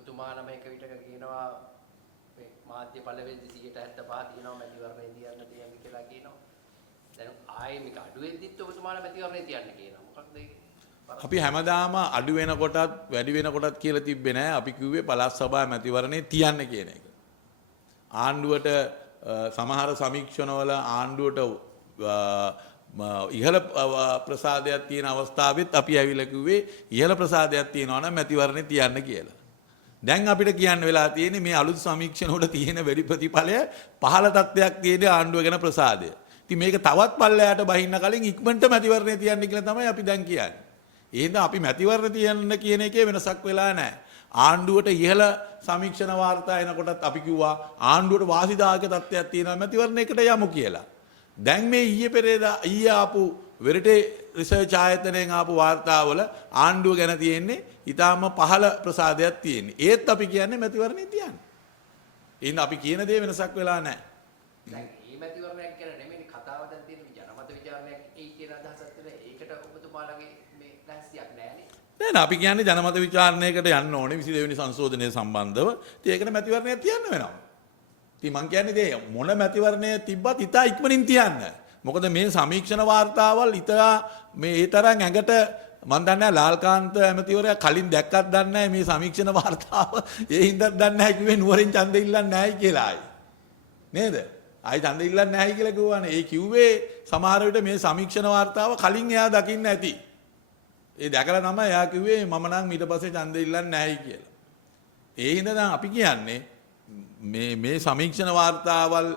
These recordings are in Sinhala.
ඔබතුමා නම් එක විටක කියනවා මේ මාධ්‍ය පළවෙනි 175 තියෙනවා මැතිවරණේ තියන්න තියෙන්නේ කියලා කියනවා. දැන් ආයේ මේක අඩු වෙද්දිත් ඔබතුමාලා මැතිවරණේ තියන්න කියනවා. මොකක්ද ඒක? අපි හැමදාම අඩු වෙනකොටත් වැඩි වෙනකොටත් කියලා තිබ්බේ නැහැ. අපි කිව්වේ පළාත් සභා මැතිවරණේ තියන්න කියන එක. ආණ්ඩුවට සමහර සමීක්ෂණවල ආණ්ඩුවට ඉහළ ප්‍රසාදයක් තියෙන අවස්ථාවෙත් අපි ඇවිල්ලා කිව්වේ ඉහළ ප්‍රසාදයක් තියෙනවා නම් මැතිවරණේ තියන්න කියලා. දැන් අපිට කියන්න වෙලා තියෙන්නේ මේ අලුත් සමීක්ෂණ වල තියෙන වැඩි ප්‍රතිඵලය පහළ තත්ත්වයක් තියෙන ආණ්ඩුව ගැන ප්‍රසාදය. ඉතින් මේක තවත් පල්ලයට බහින්න කලින් ඉක්මනට මැතිවරණේ තියන්න කියලා තමයි අපි දැන් කියන්නේ. එහෙනම් අපි මැතිවරණ තියන්න කියන එකේ වෙනසක් වෙලා නැහැ. ආණ්ඩුවට ඉහළ සමීක්ෂණ වාර්තා එනකොටත් අපි කිව්වා ආණ්ඩුවට වාසිදායක තත්ත්වයක් තියෙනවා මැතිවරණයකට යමු කියලා. දැන් මේ ඊයේ ආපු වෙරටේ රිසර්ච් ආයතනයෙන් ආපු වාර්තාවල ආණ්ඩුව ගැන තියෙන්නේ ඊටාම පහළ ප්‍රසාදයක් තියෙන්නේ. ඒත් අපි කියන්නේ මැතිවරණේ තියන්න. එහෙනම් අපි කියන දේ වෙනසක් වෙලා නැහැ. දැන් මේ මැතිවරණයක් ගැන නෙමෙයි කතාව දැන් තියෙන ජනමත විචාරණයක් ඒ කියන අදහසක් තියෙන ඒකට ඔබතුමාලගේ මේ දැස්සියක් නැහැ නේ. නෑ අපි කියන්නේ ජනමත විචාරණයකට යන්න ඕනේ 22 වෙනි සංශෝධනය සම්බන්ධව. ඉතින් ඒකට මැතිවරණයක් තියන්න වෙනවා. ඉතින් මං කියන්නේ දේ මොන මැතිවරණය තිබ්බත් ඉතා ඉක්මනින් තියන්න. මොකද මේ සමීක්ෂණ වාර්තාවල් ඉතා මේ ඒ තරම් ඇඟට මන් දන්නේ ලාල්කාන්ත ඇමතිවරයා කලින් දැක්කත් දන්නේ නැහැ මේ සමීක්ෂණ වාර්තාව. ඒ හින්දාත් දන්නේ නැහැ කිව්වේ නුවරින් ඡන්ද ඉල්ලන්නේ නැහැ කියලා ආයි. නේද? ආයි ඡන්ද ඉල්ලන්නේ නැහැ කියලා කිව්වනේ. ඒ කිව්වේ සමහර විට මේ සමීක්ෂණ වාර්තාව කලින් එයා දකින්න ඇති. ඒ දැකලා තමයි එයා කිව්වේ මම නම් ඊට පස්සේ ඡන්ද ඉල්ලන්නේ නැහැයි කියලා. ඒ හින්දා දැන් අපි කියන්නේ මේ සමීක්ෂණ වාර්තාවල්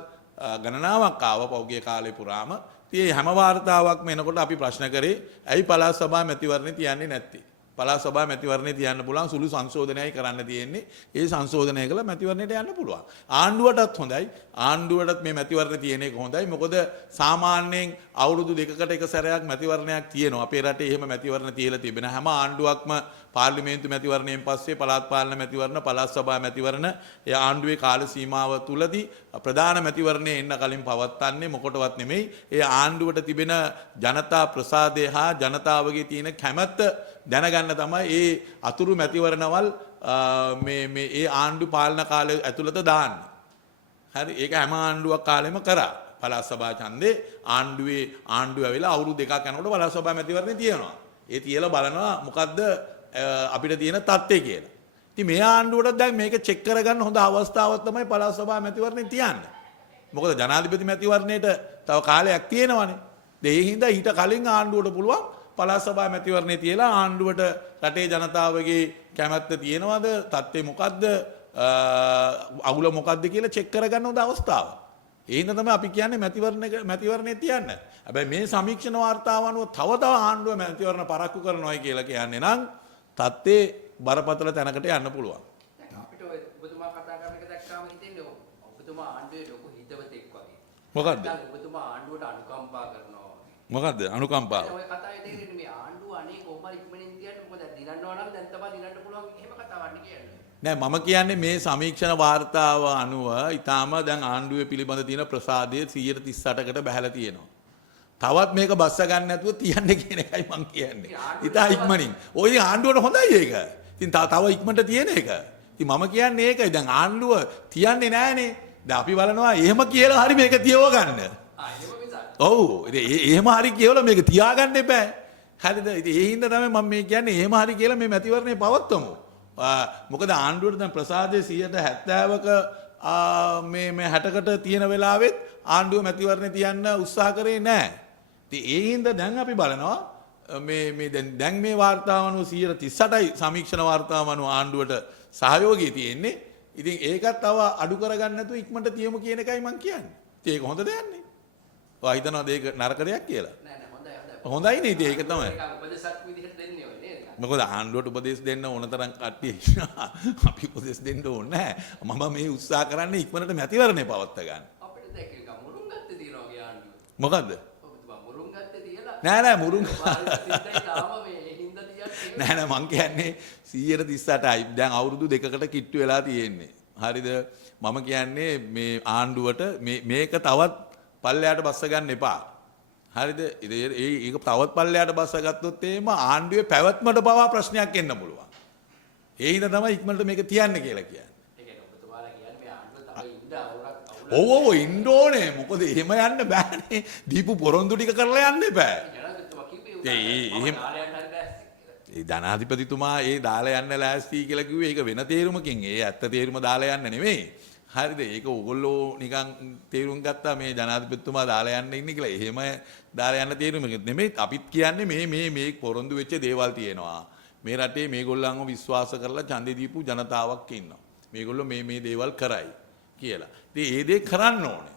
ගණනාවක් ආව පෞද්ගලික කාලේ පුරාම. ඉතින් හැම වාර්තාවක්ම එනකොට අපි ප්‍රශ්න කරේ ඇයි පළාත් සභා මැතිවරණේ තියන්නේ නැත්තේ? පළාත් සභා මැතිවරණේ තියන්න පුළුවන් සුළු සංශෝධනයයි කරන්න තියෙන්නේ. ඒ සංශෝධනය කළා මැතිවරණයට යන්න පුළුවන්. ආණ්ඩුවටත් හොඳයි. ආණ්ඩුවටත් මේ මැතිවරණ තියෙන එක හොඳයි. මොකද සාමාන්‍යයෙන් අවුරුදු දෙකකට එක සැරයක් මැතිවරණයක් තියෙනවා. අපේ රටේ එහෙම මැතිවරණ තියලා තිබෙන හැම ආණ්ඩුවක්ම පාර්ලිමේන්තු මැතිවරණයෙන් පස්සේ පළාත් පාලන මැතිවරණ පළාත් සභා මැතිවරණ ඒ ආණ්ඩුවේ කාල සීමාව තුලදී ප්‍රධාන මැතිවරණයේ එන්න කලින් පවත්වන්නේ මොකටවත් නෙමෙයි. ඒ ආණ්ඩුවට තිබෙන ජනතා ප්‍රසාදය හා ජනතාවගේ තියෙන කැමැත්ත දැනගන්න තමයි ඒ අතුරු මැතිවරණවල් මේ ඒ ආණ්ඩු පාලන කාලය ඇතුළත දාන්නේ. හරි ඒක හැම ආණ්ඩුවක් කාලෙම කරා. පළාත් සභා ඡන්දේ ආණ්ඩුව ඇවිල්ලා අවුරුදු දෙකක් යනකොට පළාත් සභා මැතිවරණේ තියෙනවා. ඒ තියලා බලනවා මොකද්ද අපිට තියෙන තත්ත්වය කියලා. ඉතින් මේ ආණ්ඩුවට දැන් මේක චෙක් කරගන්න හොඳ අවස්ථාවක් තමයි පළාත් සභා මැතිවරණේ තියන්නේ. මොකද ජනාධිපති මැතිවරණයට තව කාලයක් තියෙනවානේ. ඒ හින්දා ඊට කලින් ආණ්ඩුවට පුළුවන් පළාත් සභා මැතිවරණේ තියලා ආණ්ඩුවට රටේ ජනතාවගේ කැමැත්ත තියෙනවද? තත්ත්වය මොකද්ද? අගුල මොකද්ද කියලා චෙක් කරගන්න හොඳ අවස්ථාවක්. ඒ හින්දා තමයි අපි කියන්නේ මැතිවරණේ තියන්න. හැබැයි මේ සමීක්ෂණ වාර්තාව අනුව තව ආණ්ඩුව මැතිවරණ පරක්කු කරනවා කියලා කියන්නේ නම් තත්ත්වේ බරපතල තැනකට යන්න පුළුවන්. දැන් අපිට ඔබතුමා කතා කරන එක දැක්කාම හිතෙන්නේ ඔබතුමා ආණ්ඩුවේ ලොකු හිතවතෙක් වගේ. මොකද්ද? දැන් ඔබතුමා ආණ්ඩුවට අනුකම්පා කරනවා වගේ. මොකද්ද අනුකම්පාව? ඔය කතාවේ තේරෙන්නේ මේ ආණ්ඩුව අනේ කොහොම හරි ඉක්මනින් තියන්න මොකද දිනනවා නම් දැන් තමයි දිනන්න පුළුවන් එහෙම කතාවක් කියන්නේ. නෑ මම කියන්නේ මේ සමීක්ෂණ වාර්තාව අනුව ඊටාම දැන් ආණ්ඩුවේ පිළිබඳ තියෙන ප්‍රසාදය 138කට බහැලා තියෙනවා. තවත් මේක බස්ස ගන්න නැතුව තියන්න කියන එකයි මම කියන්නේ. ඉතා ඉක්මනින්. ওই ආණ්ඩුවට හොඳයි ඒක. ඉතින් තව ඉක්මනට තියෙන එක. ඉතින් මම කියන්නේ ඒකයි. දැන් ආණ්ඩුව තියන්නේ නෑනේ. දැන් අපි බලනවා එහෙම කියලා හරි මේක තියව ගන්න. ඔව්. එහෙම හරි කියලා මේක තියාගන්න එපා. හරිද? ඉතින් ඒ හින්දා තමයි මම මේ කියන්නේ එහෙම හරි කියලා මේ මැතිවරණේ පවත්වමු. මොකද ආණ්ඩුවට දැන් ප්‍රසාදයේ 70%ක මේ 60කට තියෙන වෙලාවෙත් ආණ්ඩුව මැතිවරණේ තියන්න උත්සාහ කරේ නැහැ. ඉතින් ඒ හින්දා දැන් අපි බලනවා මේ දැන් මේ වාර්තාව අනුව 138යි සමීක්ෂණ වාර්තාව අනුව ආණ්ඩුවට සහයෝගය තියෙන්නේ. ඉතින් ඒකත් තව අඩු කරගන්න නැතුව ඉක්මනට තියමු කියන එකයි මම කියන්නේ. ඉතින් ඒක හොඳ දෙයක් නේ. ඔයා හිතනවාද ඒක නරක දෙයක් කියලා? නෑ හොඳයි. හොඳයි නේ ඉතින් ඒක තමයි. ඒක උපදේශක් විදිහට දෙන්නේ ඔය නේද? මොකද ආණ්ඩුවට උපදෙස් දෙන්න ඕන තරම් කට්ටිය අපි උපදෙස් දෙන්න ඕනේ නැහැ. මම මේ උත්සාහ කරන්නේ ඉක්මනට මැතිවරණය පවත්වා ගන්න. අපිට දැන් ඒක මුරුන් ගත්තේ තියනවා ගේ ආණ්ඩුව. මොකද්ද? ඔබතුමා මුරුන් ගත්තේ තියලා නෑ මුරුන් නෑ මං කියන්නේ 138යි. දැන් අවුරුදු දෙකකට කිට්ටු වෙලා තියෙන්නේ. හරිද? මම කියන්නේ මේ ආණ්ඩුවට මේක තවත් පල්ලයට බස්ස ගන්න එපා. හරිද? ඒක තවත් පල්ලයට බස්ස ගත්තොත් එහෙම ආණ්ඩුවේ පැවැත්මට පවා ප්‍රශ්නයක් එන්න පුළුවන්. ඒ හින්දා තමයි ඉක්මනට මේක තියන්න කියලා කියන්නේ. ඒ කියන්නේ ඔබතුමාලා කියන්නේ මේ ආණ්ඩුව තව ඉන්න අවුලක් ඔව් ඉන්න ඕනේ. මොකද එහෙම යන්න බෑනේ. දීපු පොරොන්දු ටික කරලා යන්න එපා. ජනාධිපතිතුමා කිව්වේ ඒ ජනාධිපතිතුමා ඒ දාලා යන්න ලෑස්ති කියලා කිව්වේ ඒක වෙන තේරුමකින්. ඒ ඇත්ත තේරුම දාලා යන්න නෙමෙයි. හරිද? ඒක ඕගොල්ලෝ නිකන් තේරුම් ගත්තා මේ ජනාධිපතිතුමා දාලා යන්න ඉන්නේ කියලා. එහෙම දාලා යන්න තේරුමකින් නෙමෙයි. අපිත් කියන්නේ මේ පොරොන්දු වෙච්ච දේවල් තියෙනවා. මේ රටේ මේගොල්ලන්ව විශ්වාස කරලා ඡන්දේ දීපු ජනතාවක් ඉන්නවා. මේගොල්ලෝ මේ දේවල් කරයි කියලා. ඉතින් ඒ දේ කරන්න ඕනේ.